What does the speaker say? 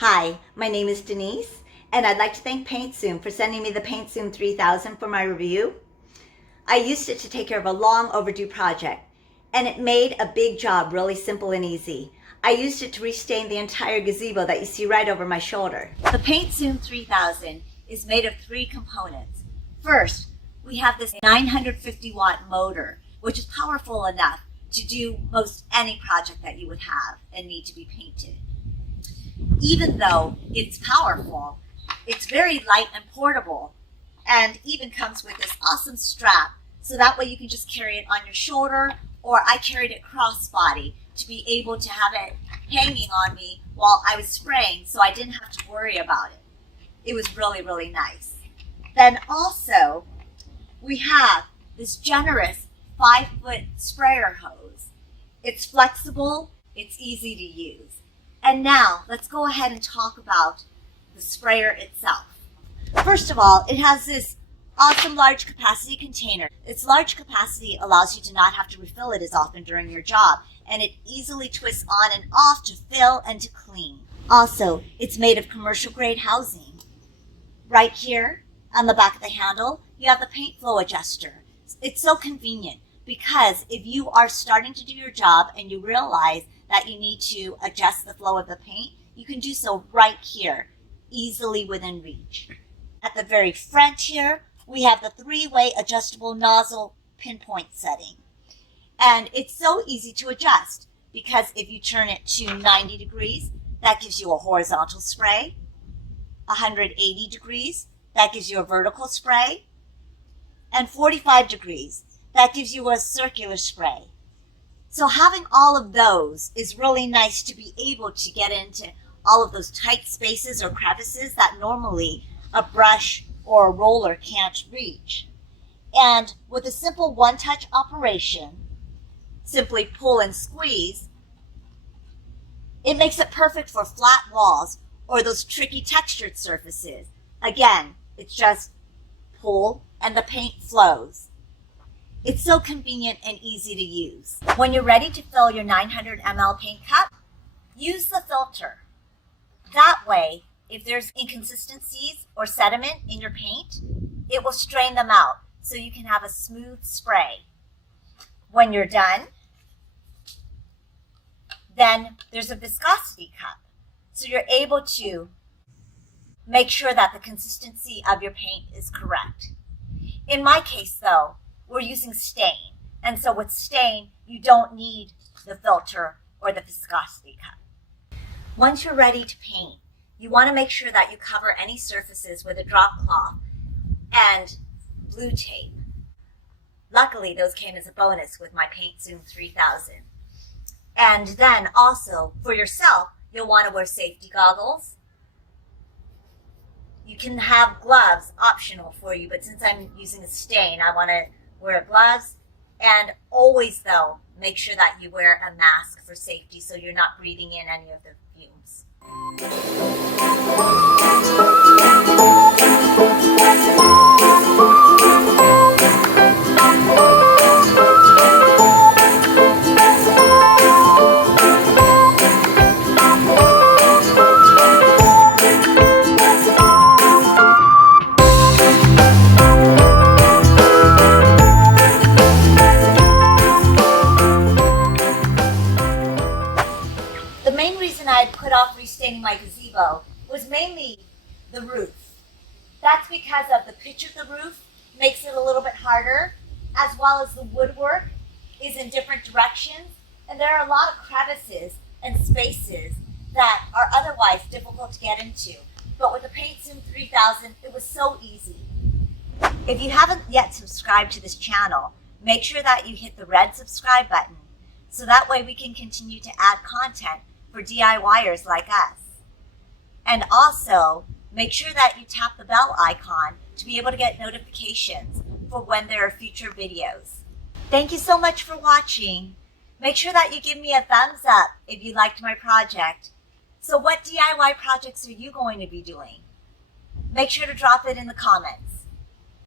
Hi, my name is Denise, and I'd like to thank PaintZoom for sending me the PaintZoom 3000 for my review. I used it to take care of a long overdue project, and it made a big job really simple and easy. I used it to restain the entire gazebo that you see right over my shoulder. The PaintZoom 3000 is made of 3 components. First, we have this 950 watt motor, which is powerful enough to do most any project that you would have and need to be painted. Even though it's powerful, it's very light and portable, and even comes with this awesome strap, so that way you can just carry it on your shoulder, or I carried it crossbody to be able to have it hanging on me while I was spraying, so I didn't have to worry about it. It was really, really nice. Then also, we have this generous 5-foot sprayer hose. It's flexible, it's easy to use. And now, let's go ahead and talk about the sprayer itself. First of all, it has this awesome large capacity container. Its large capacity allows you to not have to refill it as often during your job, and it easily twists on and off to fill and to clean. Also, it's made of commercial grade housing. Right here, on the back of the handle, you have the paint flow adjuster. It's so convenient because if you are starting to do your job and you realize that you need to adjust the flow of the paint, you can do so right here, easily within reach. At the very front here, we have the 3-way adjustable nozzle pinpoint setting. And it's so easy to adjust because if you turn it to 90 degrees, that gives you a horizontal spray. 180 degrees, that gives you a vertical spray. And 45 degrees, that gives you a circular spray. So having all of those is really nice to be able to get into all of those tight spaces or crevices that normally a brush or a roller can't reach. And with a simple one-touch operation, simply pull and squeeze, it makes it perfect for flat walls or those tricky textured surfaces. Again, it's just pull and the paint flows. It's so convenient and easy to use. When you're ready to fill your 900 ml paint cup, use the filter. That way, if there's inconsistencies or sediment in your paint, it will strain them out so you can have a smooth spray. When you're done, then there's a viscosity cup. So you're able to make sure that the consistency of your paint is correct. In my case though, we're using stain. And so with stain, you don't need the filter or the viscosity cup. Once you're ready to paint, you want to make sure that you cover any surfaces with a drop cloth and blue tape. Luckily, those came as a bonus with my PaintZoom 3000. And then also, for yourself, you'll want to wear safety goggles. You can have gloves optional for you, but since I'm using a stain, I want to wear gloves. And always, though, make sure that you wear a mask for safety so you're not breathing in any of the fumes. The main reason I had put off restaining my gazebo was mainly the roof. That's because of the pitch of the roof makes it a little bit harder, as well as the woodwork is in different directions, and there are a lot of crevices and spaces that are otherwise difficult to get into. But with the PaintZoom 3000, it was so easy. If you haven't yet subscribed to this channel, make sure that you hit the red subscribe button so that way we can continue to add content for DIYers like us. And also, make sure that you tap the bell icon to be able to get notifications for when there are future videos. Thank you so much for watching. Make sure that you give me a thumbs up if you liked my project. So what DIY projects are you going to be doing? Make sure to drop it in the comments.